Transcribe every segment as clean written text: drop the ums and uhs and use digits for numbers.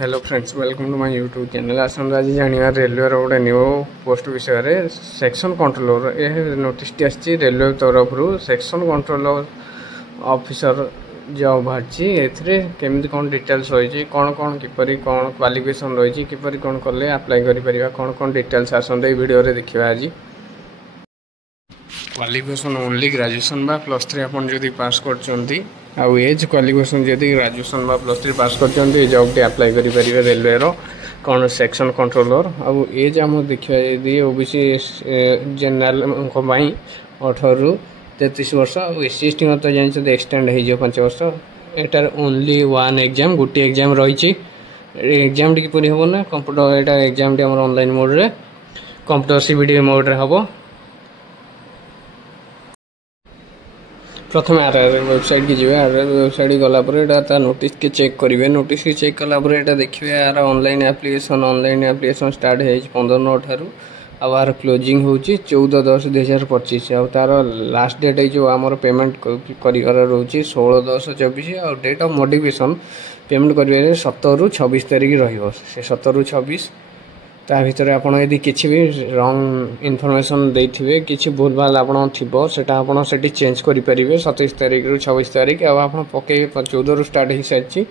Hello friends welcome to my YouTube channel. आसंत आज जाना रेलवे गोटे न्यू पोस्ट विषय सेक्शन कंट्रोलर यह नोटिस आसी रेलवे तरफ सेक्शन कंट्रोलर ऑफिसर जॉब बाहरी केमी कौन डिटेल्स रही कौन कौन किपर कौन क्वालिफिकेशन रही किपर कौन कले अप्लाई कर कौन कौन डिटेल्स आसते वीडियो देखा आज। क्वालिफिकेशन ओनली ग्रेजुएशन बा +3 आपन जदि पास करचंती आउ एज क्वालिफिकेशन जदि ग्रेजुएशन बा +3 पास करचंती जॉब टे अप्लाई करि परिबे रेलवे रो कौन सेक्शन कंट्रोलर आउ एज हम देखिया यदि ओबीसी जनरल को भाई 18 रु 33 वर्ष आउ एससी एसटी मत जानि एक्सटेंड हे जो 5 वर्ष एटार ओनली वन एग्जाम गुटी एग्जाम रही एग्जाम टी पूरी हो ना कंप्यूटर एटा एग्जाम टी हमर ऑनलाइन मोड रे कंप्यूटर सीबीडी मोड रे हबो। प्रथम आर वेबसाइट की जी आर वेबसाइट गलापर नोटिस के चेक करेंगे नोटिस की चेक कलापर देखिए यार ऑनलाइन एप्लिकेशन स्टार्ट हो 15/9 ठारू आर क्लोजिंग हो 14/10/2025 आ तार लास्ट डेट है जो आमर पेमेंट कर रोचे 16/10/24 आ डेट ऑफ मॉडिफिकेशन पेमेंट करेंगे 17 रु 26 तारीख रही 17 रु 26 ता भीतर आपन यदि किसी भी रॉन्ग इनफॉरमेशन देथिबे किसी भूल भाल आपन थिबो सेटा आपन सेठी चेंज करि परिबे 27 तारीख रु 26 तारीख आ आपन पके 14 रु स्टार्ट ही साची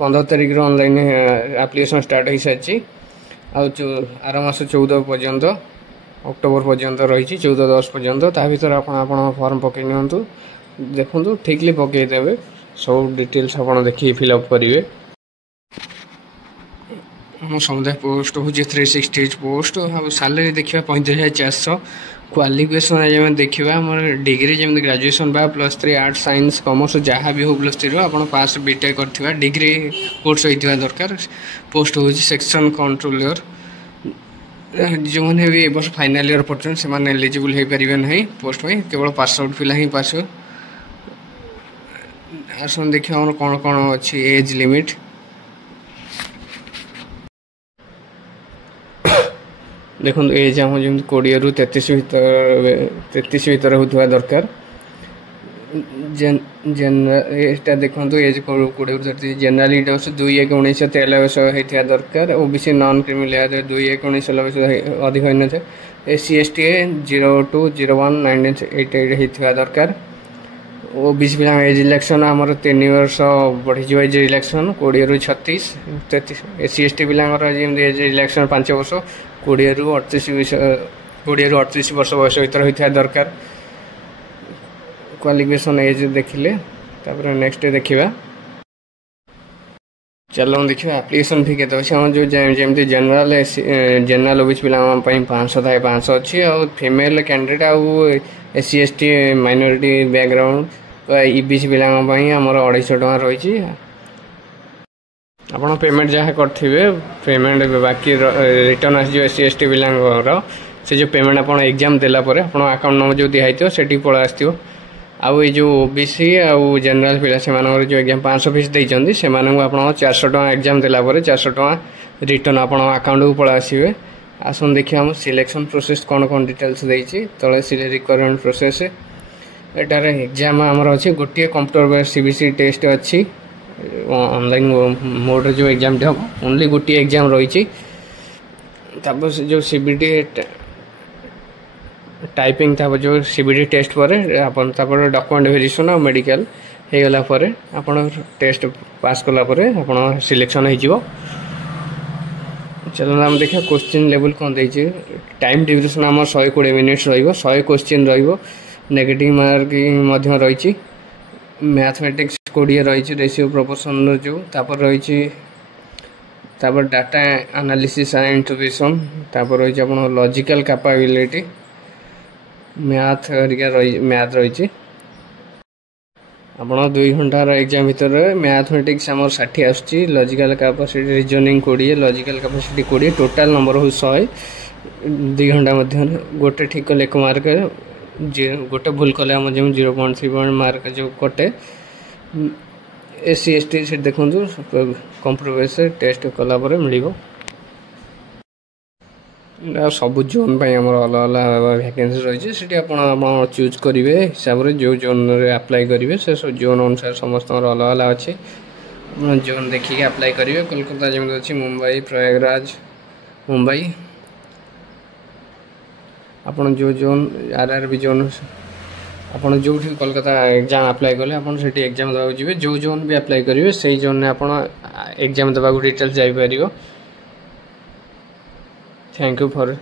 15 तारीख रु ऑनलाइन एप्लीकेशन स्टार्ट ही साची आ आर मास 14 पर्यंत अक्टोबर पर्यंत रही 14/10 पर्यंत ता भीतर आपन फॉर्म पके नियंतु देखंतु ठीकली पके देबे सब डिटेल्स आपन देखि फिल अप करिवे। समुदाय पोस्ट हूँ 360 पोस्ट आ सालेरी देखा 35,400 क्वालिफिकेशन आज देखा आम डिग्री जमी ग्रेजुएशन बा +3 आर्ट साइंस कॉमर्स जहाँ भी हो +3 आप पास बीटेक कर डिग्री कोर्स होता दरकार। पोस्ट हूँ सेक्शन कंट्रोलर जो मैंने भी वर्ष फाइनाल ईयर पढ़ते से एलिजिबल हो पारे ना पोस्ट में केवल पास आउट पिला ही पास आस देखिए कौन कौन अच्छी एज लिमिट देखो एज आम जमी 20 रु 33 भर होता दरकार जेनटा देखो एज 20 रु 33 जनरल 2/1/1993 होता दरकार ओबीसी नॉन क्रिमिनल 2/1/19 अधिक होना SC ST 02/01/1988 होता दरकार। ओबीसी पिला एज इलेक्शन आमर 3 वर्ष बढ़ी एज इलेक्शन 20 रु 36 33 SC ST पिला एज इलेक्शन 5 वर्ष 20 रु 38 वर्ष बयस भर होता दरकार। क्वालिफिकेशन एज देखिले नेक्स्ट देखा चलो देखिए एप्लिकेशन फी के जो जमी जनरल ओबीसी पिला 500 था 500 अच्छी आ फीमेल कैंडिडेट आउ SC ST minority background EBC पिला आमर 250 टଙ୍କା रही आपन पेमेंट जहाँ करेंगे पेमेंट बाकी रिटर्न आस SC ST पिला से जो पेमेंट आप एग्जाम देलापर आप अकाउंट नंबर जो दिखाई सेठी पड़ा आसो आउ ये जो ओबीसी आउ जनरल पिला से जो एग्जाम 500 फीस देते से आप 400 टଙ୍କା एग्जाम देलापर 400 टଙ୍କା रिटर्न आप अकाउंट को पड़ा आसवे। आसन देखिए हम सिलेक्शन प्रोसेस कौन कौन डिटेल्स देती तले रिक्वायरमेंट प्रोसेस एटार एग्जाम आमर अच्छे गोटे कंप्यूटर CBC टेस्ट अच्छी ऑनलाइन मोड जो एग्जाम टे हम ओनली गोटे एग्जाम रही जो CBD टाइपिंग था जो CBD टेस्ट पर डॉक्यूमेंट वेरिफिकेशन और मेडिकल हो गला आप टेस्ट पास कलापर आप सिलेक्शन हो। चलो हम देखिए क्वेश्चन लेवल कौन देती टाइम ड्यूरेशन आम 120 मिनिट्स रही 100 क्वेश्चन नेगेटिव मार्किंग रही मैथमेटिक्स 20 रही रेशियो प्रोपोर्शन जो रही डाटा एनालिसिस एंड इंटरप्रिटेशन रही आप लॉजिकल कैपेबिलिटी मैथ रही आप 2 घंटार एग्जाम भितर मैथमेटिक्स आम 60 आसुच्ची logical capacity reasoning 20 logical capacity 20 total number हो 100 2 घंटा मध्य गोटे ठीक कले 1 मार्क गोटे भूल कले आम जो 0.3 मार्क जो कटे SC ST से देखो कंप्यूटर बेस टेस्ट कलापर मिल सब जोन अलग अलग वैकेंसी रही आप चूज करेंगे हिसाब से जो जोन रे अप्लाई करेंगे से जोन अनुसार समस्त अलग अलग अच्छे जोन देखिए अप्लाई करेंगे कोलकाता जमी अच्छी मुंबई प्रयागराज मुंबई आपन जो जोन आरआरबी जोन आपन जो कोलकाता एग्जाम अप्लाई कले आपन से एग्जाम देवा जी जो जोन भी अप्लाई करेंगे से जोन ने आपन एग्जाम देवा डिटेल्स जापर। Thank you for